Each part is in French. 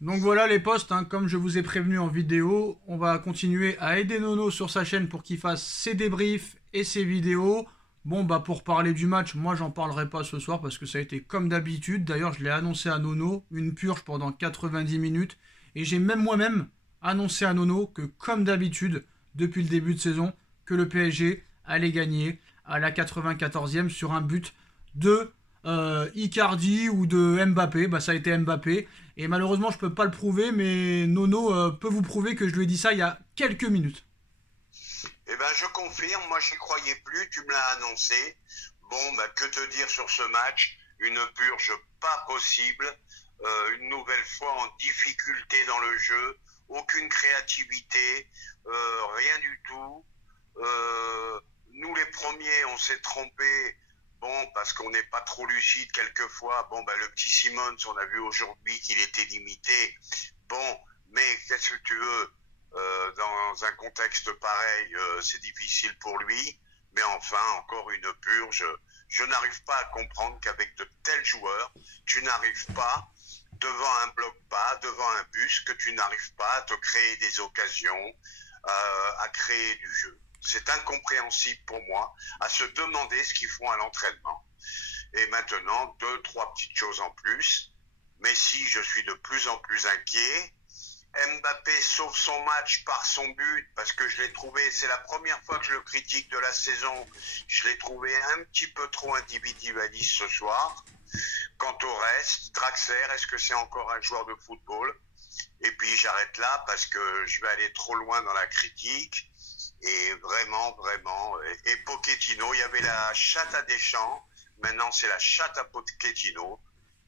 Donc voilà les posts, hein, comme je vous ai prévenu en vidéo, on va continuer à aider Nono sur sa chaîne pour qu'il fasse ses débriefs et ses vidéos. Bon bah pour parler du match, moi j'en parlerai pas ce soir parce que ça a été comme d'habitude. D'ailleurs je l'ai annoncé à Nono, une purge pendant 90 minutes. Et j'ai même moi-même annoncé à Nono que comme d'habitude, depuis le début de saison, que le PSG allait gagner à la 94e sur un but de Icardi ou de Mbappé. Bah ça a été Mbappé. Et malheureusement, je peux pas le prouver, mais Nono peut vous prouver que je lui ai dit ça il y a quelques minutes. Eh ben, je confirme, moi j'y croyais plus, tu me l'as annoncé. Bon, bah, que te dire sur ce match? Une purge pas possible, une nouvelle fois en difficulté dans le jeu, aucune créativité, rien du tout. Nous les premiers, on s'est trompés. Bon, parce qu'on n'est pas trop lucide quelquefois. Bon, bah, le petit Simons, on a vu aujourd'hui qu'il était limité. Bon, mais qu'est-ce que tu veux? Dans un contexte pareil, c'est difficile pour lui. Mais enfin, encore une purge. Je n'arrive pas à comprendre qu'avec de tels joueurs, tu n'arrives pas devant un bloc bas, devant un bus, que tu n'arrives pas à te créer des occasions, à créer du jeu. C'est incompréhensible pour moi, à se demander ce qu'ils font à l'entraînement. Et maintenant, deux, trois petites choses en plus. Messi, je suis de plus en plus inquiet. Mbappé sauve son match par son but, parce que je l'ai trouvé, c'est la première fois que je le critique de la saison, je l'ai trouvé un petit peu trop individualiste ce soir. Quant au reste, Draxler, est-ce que c'est encore un joueur de football? Et puis j'arrête là, parce que je vais aller trop loin dans la critique. Et vraiment, et Pochettino, il y avait la chatte à Deschamps, maintenant c'est la chatte à Pochettino,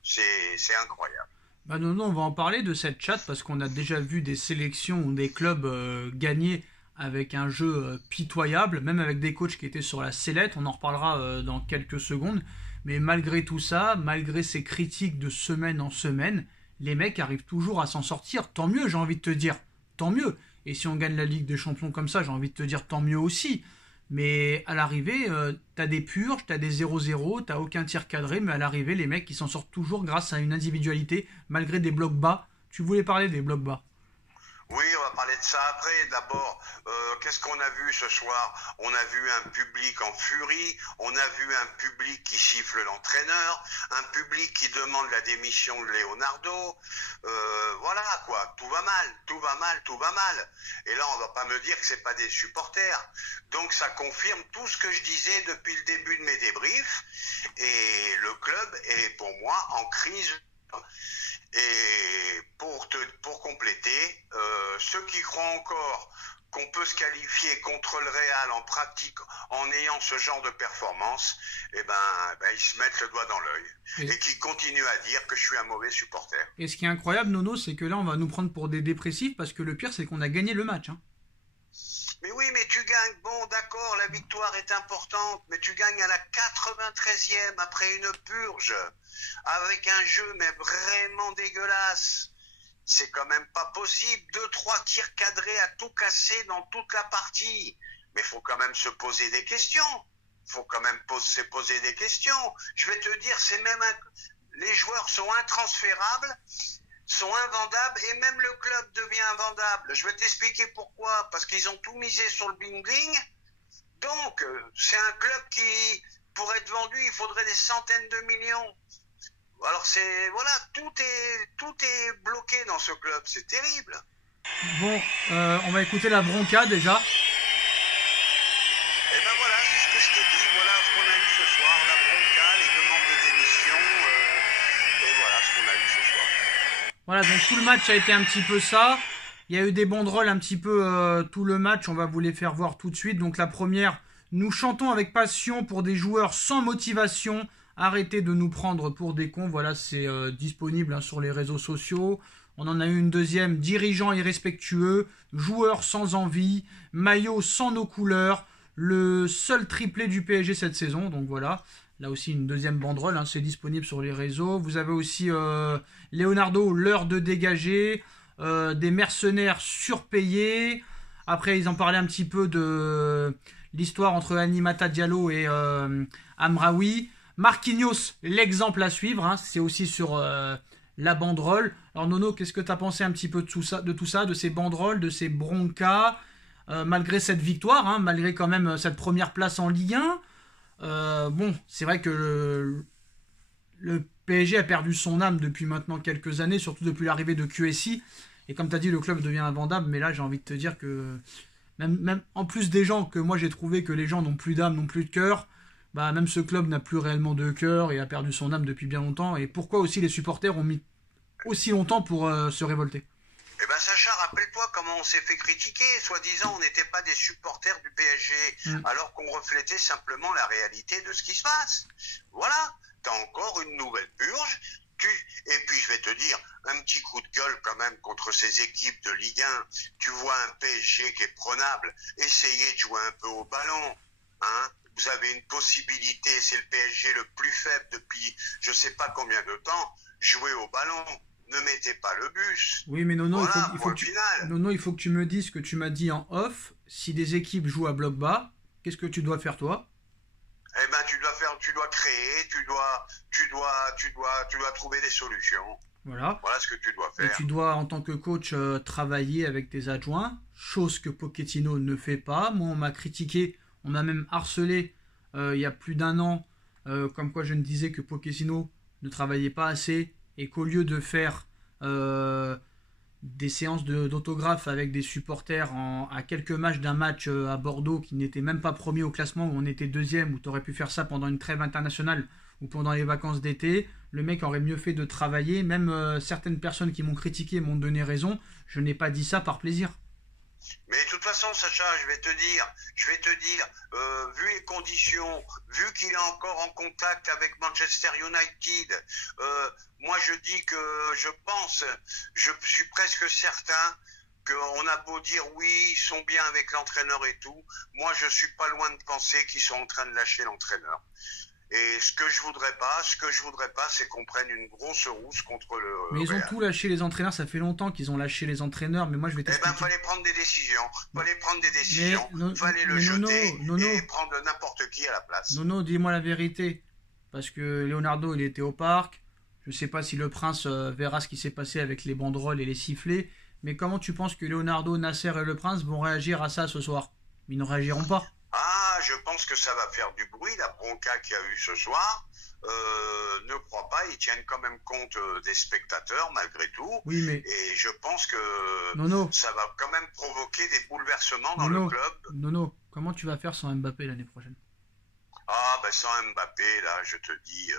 c'est incroyable. Bah non, on va en parler de cette chatte parce qu'on a déjà vu des sélections ou des clubs gagner avec un jeu pitoyable, même avec des coachs qui étaient sur la sellette, on en reparlera dans quelques secondes. Mais malgré tout ça, malgré ces critiques de semaine en semaine, les mecs arrivent toujours à s'en sortir. Tant mieux, j'ai envie de te dire, tant mieux. Et si on gagne la Ligue des Champions comme ça, j'ai envie de te dire tant mieux aussi. Mais à l'arrivée, t'as des purges, t'as des 0-0, t'as aucun tir cadré, mais à l'arrivée, les mecs, ils s'en sortent toujours grâce à une individualité, malgré des blocs bas. Tu voulais parler des blocs bas. Oui, on va parler de ça après. D'abord, qu'est-ce qu'on a vu ce soir? On a vu un public en furie, on a vu un public qui siffle l'entraîneur, un public qui demande la démission de Leonardo. Voilà quoi, tout va mal, tout va mal, tout va mal. Et là, on va pas me dire que c'est pas des supporters. Donc ça confirme tout ce que je disais depuis le début de mes débriefs. Et le club est pour moi en crise. Et pour compléter, ceux qui croient encore qu'on peut se qualifier contre le Real en pratique en ayant ce genre de performance, ils se mettent le doigt dans l'œil et qui continuent à dire que je suis un mauvais supporter. Et ce qui est incroyable, Nono, c'est que là, on va nous prendre pour des dépressifs parce que le pire, c'est qu'on a gagné le match. Hein. Mais oui, mais tu gagnes, bon d'accord, la victoire est importante, mais tu gagnes à la 93e après une purge, avec un jeu mais vraiment dégueulasse. C'est quand même pas possible, 2-3 tirs cadrés à tout casser dans toute la partie. Mais faut quand même se poser des questions. Faut quand même se poser des questions. Je vais te dire, les joueurs sont intransférables, sont invendables et même le club devient invendable. Je vais t'expliquer pourquoi. Parce qu'ils ont tout misé sur le bling-bling. Donc, c'est un club qui, pour être vendu, il faudrait des centaines de millions. Alors tout est bloqué dans ce club. C'est terrible. Bon, on va écouter la bronca déjà. Et ben voilà, c'est ce que je t'ai dit. Voilà ce qu'on a eu ce soir. La bronca, les demandes de démission. Et voilà ce qu'on a eu ce soir. Voilà, donc tout le match a été un petit peu ça. Il y a eu des banderoles un petit peu tout le match. On va vous les faire voir tout de suite. Donc la première, nous chantons avec passion pour des joueurs sans motivation. Arrêtez de nous prendre pour des cons. Voilà, c'est disponible sur les réseaux sociaux. On en a eu une deuxième, dirigeants irrespectueux, joueurs sans envie, maillot sans nos couleurs, le seul triplé du PSG cette saison. Donc voilà, là aussi une deuxième banderole, hein, c'est disponible sur les réseaux. Vous avez aussi Leonardo, l'heure de dégager, des mercenaires surpayés. Après, ils en parlaient un petit peu de l'histoire entre Animata Diallo et Amraoui. Marquinhos, l'exemple à suivre, hein, c'est aussi sur la banderole. Alors Nono, qu'est-ce que tu as pensé un petit peu de tout ça, de ces banderoles, de ces broncas, malgré cette victoire, hein, malgré quand même cette première place en Ligue 1. Bon, c'est vrai que le PSG a perdu son âme depuis maintenant quelques années, surtout depuis l'arrivée de QSI. Et comme tu as dit, le club devient invendable, mais là j'ai envie de te dire que même en plus des gens que moi j'ai trouvé que les gens n'ont plus d'âme, n'ont plus de cœur, bah même ce club n'a plus réellement de cœur et a perdu son âme depuis bien longtemps. Et pourquoi aussi les supporters ont mis aussi longtemps pour se révolter? Eh ben Sacha, rappelle-toi comment on s'est fait critiquer. Soi-disant, on n'était pas des supporters du PSG, alors qu'on reflétait simplement la réalité de ce qui se passe. Voilà, t'as encore une nouvelle purge. Et puis je vais te dire, un petit coup de gueule quand même contre ces équipes de Ligue 1. Tu vois un PSG qui est prenable. Essayez de jouer un peu au ballon. Hein, vous avez une possibilité, c'est le PSG le plus faible depuis je sais pas combien de temps. Jouez au ballon. Ne mettez pas le bus. Oui, mais Nono, voilà, il faut que tu me dises ce que tu m'as dit en off. Si des équipes jouent à bloc bas, qu'est-ce que tu dois faire toi? Eh ben, tu dois créer, tu dois trouver des solutions. Voilà. Voilà ce que tu dois faire. Et tu dois, en tant que coach, travailler avec tes adjoints, chose que Pochettino ne fait pas. Moi, on m'a critiqué, on m'a même harcelé il y a plus d'un an, comme quoi je ne disais que Pochettino ne travaillait pas assez et qu'au lieu de faire des séances d'autographes avec des supporters à quelques matchs d'un match à Bordeaux qui n'était même pas premier au classement, où on était deuxième, où tu aurais pu faire ça pendant une trêve internationale ou pendant les vacances d'été, le mec aurait mieux fait de travailler. Même certaines personnes qui m'ont critiqué m'ont donné raison. Je n'ai pas dit ça par plaisir. Mais de toute façon, Sacha, je vais te dire, vu les conditions, vu qu'il est encore en contact avec Manchester United, moi je dis que je suis presque certain qu'on a beau dire oui, ils sont bien avec l'entraîneur et tout, moi je suis pas loin de penser qu'ils sont en train de lâcher l'entraîneur. Et ce que je voudrais pas, c'est qu'on prenne une grosse rousse contre le Mais ils Real. ont tout lâché les entraîneurs, ça fait longtemps qu'ils ont lâché les entraîneurs, mais moi je vais t'expliquer. Eh ben, fallait prendre des décisions, fallait le jeter et prendre n'importe qui à la place. Nono, dis-moi la vérité, parce que Leonardo il était au parc, je sais pas si le prince verra ce qui s'est passé avec les banderoles et les sifflets, mais comment tu penses que Leonardo, Nasser et le prince vont réagir à ça ce soir? Ils ne réagiront pas. Ah, je pense que ça va faire du bruit, la bronca qu'il y a eu ce soir. Ne crois pas, ils tiennent quand même compte des spectateurs malgré tout. Oui, mais... Et je pense que Nono, ça va quand même provoquer des bouleversements dans le club. Nono, comment tu vas faire sans Mbappé l'année prochaine? Ah, ben sans Mbappé, là, je te dis...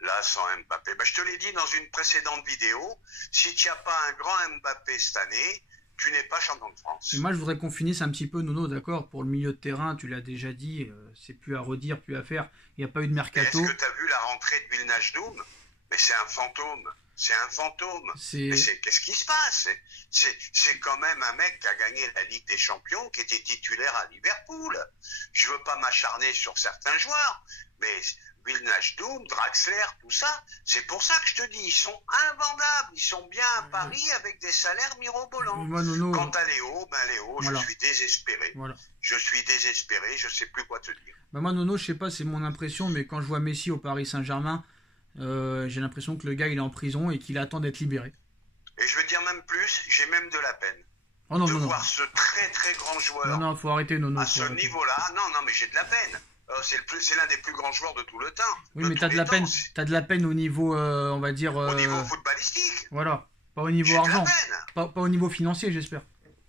Là, sans Mbappé. Ben, je te l'ai dit dans une précédente vidéo, si tu n'as pas un grand Mbappé cette année, tu n'es pas champion de France. Et moi, je voudrais qu'on finisse un petit peu, Nono, d'accord? Pour le milieu de terrain, tu l'as déjà dit, c'est plus à redire, plus à faire. Il n'y a pas eu de mercato. Est-ce que tu as vu la rentrée de Wijnaldum? Mais c'est un fantôme. C'est un fantôme. Mais qu'est-ce qui se passe? C'est quand même un mec qui a gagné la Ligue des Champions, qui était titulaire à Liverpool. Je veux pas m'acharner sur certains joueurs, mais Wijnaldum, Draxler, tout ça, c'est pour ça que je te dis, ils sont invendables, ils sont bien à Paris avec des salaires mirobolants. Moi, Nono, quant à Léo, voilà. Je suis désespéré. Voilà. Je suis désespéré, je sais plus quoi te dire. Bah moi, Nono, je sais pas, c'est mon impression, mais quand je vois Messi au Paris Saint-Germain, j'ai l'impression que le gars, il est en prison et qu'il attend d'être libéré. Et je veux dire même plus, j'ai même de la peine. Oh non, de voir ce très très grand joueur. Non, faut arrêter, Nono. À ce niveau-là, non, mais j'ai de la peine. C'est l'un des plus grands joueurs de tout le temps. Oui, mais t'as de la peine au niveau, on va dire... Au niveau footballistique. Voilà, pas au niveau argent. Pas au niveau financier, j'espère.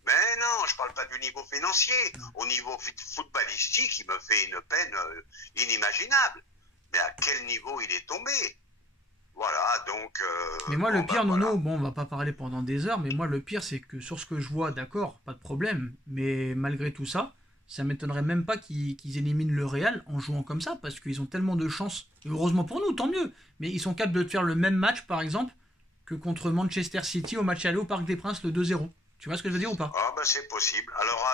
Mais non, je parle pas du niveau financier. Au niveau footballistique, il me fait une peine inimaginable. Mais à quel niveau il est tombé? Voilà, donc... mais moi, le pire, Nono, bon, on va pas parler pendant des heures, mais moi, le pire, c'est que sur ce que je vois, d'accord, pas de problème, mais malgré tout ça, ça m'étonnerait même pas qu'ils éliminent le Real en jouant comme ça, parce qu'ils ont tellement de chance. Et heureusement pour nous, tant mieux. Mais ils sont capables de faire le même match, par exemple, que contre Manchester City au match aller au Parc des Princes, le 2-0. Tu vois ce que je veux dire ou pas? Ah ben c'est possible. Alors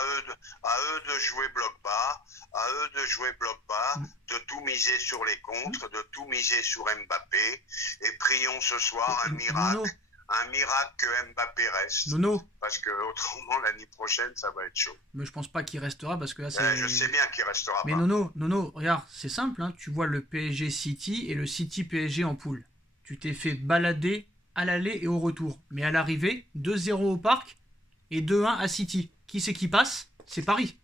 à eux de jouer bloc bas, de tout miser sur les contres, de tout miser sur Mbappé, et prions ce soir un miracle. Nono. Un miracle que Mbappé reste. Nono. Parce que autrement l'année prochaine ça va être chaud. Mais je pense pas qu'il restera parce que là c'est... je sais bien qu'il restera mais pas. Nono, regarde, c'est simple, hein, tu vois le PSG City et le City PSG en poule. Tu t'es fait balader à l'aller et au retour. Mais à l'arrivée, 2-0 au Parc et 2-1 à City. Qui c'est qui passe? C'est Paris.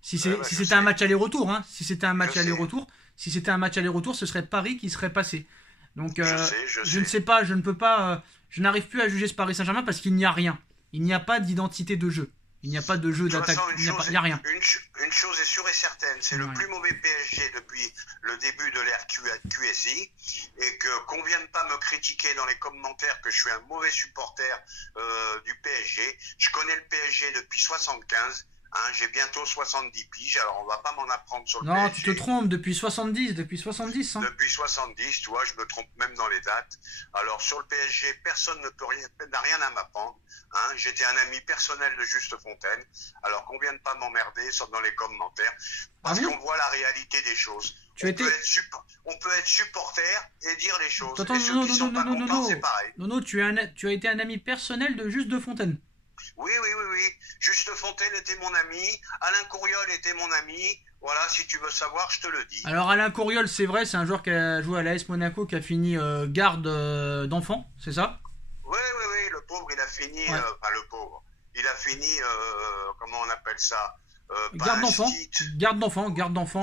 Si c'était un match aller-retour, hein, si c'était un match aller-retour, ce serait Paris qui serait passé. Donc je ne sais pas, je ne peux pas, je n'arrive plus à juger ce Paris Saint-Germain parce qu'il n'y a rien. Il n'y a pas d'identité de jeu. Il n'y a pas de jeu d'attaque. Il n'y a rien. Une chose est sûre et certaine, c'est le plus mauvais PSG depuis le début de l'ère QSI, et qu'on vienne pas me critiquer dans les commentaires que je suis un mauvais supporter du PSG. Je connais le PSG depuis 75. J'ai bientôt 70 piges, alors on va pas m'en apprendre sur le PSG. Non, tu te trompes, depuis 70. Hein. Depuis 70, tu vois, je me trompe même dans les dates. Alors sur le PSG, personne n'a rien à m'apprendre. J'étais un ami personnel de Juste Fontaine, alors qu'on vienne pas m'emmerder dans les commentaires, parce qu'on voit la réalité des choses. On peut être supporter et dire les choses. Attends, et ceux qui sont pas contents, c'est pareil. Non, tu as été un ami personnel de Juste Fontaine. Oui. Juste Fontaine était mon ami, Alain Courriol était mon ami. Voilà, si tu veux savoir, je te le dis. Alors Alain Courriol, c'est vrai, c'est un joueur qui a joué à l'AS Monaco, qui a fini garde d'enfant, c'est ça? Oui, le pauvre, il a fini, le pauvre, il a fini, comment on appelle ça, garde d'enfant,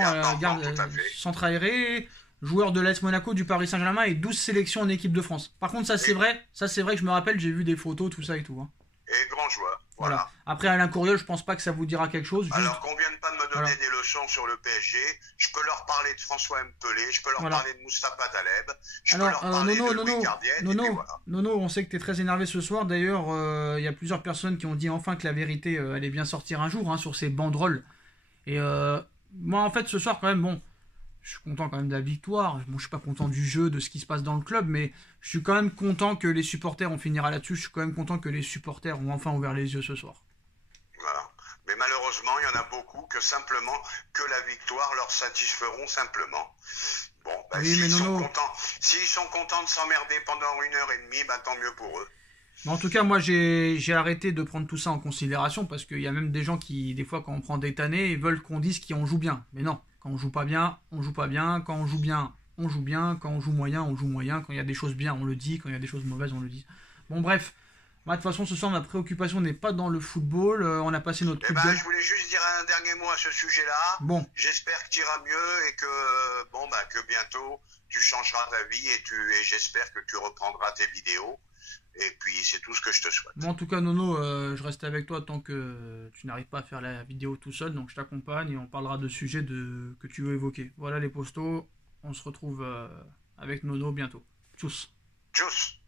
centre aéré, joueur de l'AS Monaco, du Paris Saint-Germain et 12 sélections en équipe de France. Par contre, ça c'est vrai que je me rappelle, j'ai vu des photos, tout ça et tout. Hein. Et grand joueur. Voilà. Après Alain Courriol, je pense pas que ça vous dira quelque chose. Alors qu'on vienne pas de me donner des leçons sur le PSG, je peux leur parler de François Mpelé, je peux leur parler de Moustapha Taleb, je peux leur parler de Louis Gardienne. Nono, on sait que tu es très énervé ce soir. D'ailleurs, il y a plusieurs personnes qui ont dit enfin que la vérité allait bien sortir un jour sur ces banderoles. Et moi, en fait, ce soir, quand même, bon, je suis content quand même de la victoire. Bon, je suis pas content du jeu, de ce qui se passe dans le club, mais je suis quand même content que les supporters, on finira là-dessus, je suis quand même content que les supporters ont enfin ouvert les yeux ce soir. Voilà. Mais malheureusement, il y en a beaucoup que la victoire leur satisferont simplement. Bon, s'ils sont contents de s'emmerder pendant 1h30, tant mieux pour eux. Mais en tout cas, moi, j'ai arrêté de prendre tout ça en considération parce qu'il y a même des gens qui, des fois, quand on prend des tannés, ils veulent qu'on dise qu'on joue bien. Mais non. Quand on joue pas bien, on joue pas bien. Quand on joue bien, on joue bien. Quand on joue moyen, on joue moyen. Quand il y a des choses bien, on le dit. Quand il y a des choses mauvaises, on le dit. Bon, bref. De toute façon, ce soir, ma préoccupation n'est pas dans le football. On a passé notre coup de gueule. Je voulais juste dire un dernier mot à ce sujet-là. Bon. J'espère que tu iras mieux et que bientôt, tu changeras ta vie et j'espère que tu reprendras tes vidéos. Et puis, c'est tout ce que je te souhaite. Bon, en tout cas, Nono, je reste avec toi tant que tu n'arrives pas à faire la vidéo tout seul. Donc, je t'accompagne et on parlera de sujets que tu veux évoquer. Voilà les postos. On se retrouve avec Nono bientôt. Tchuss. Tchuss.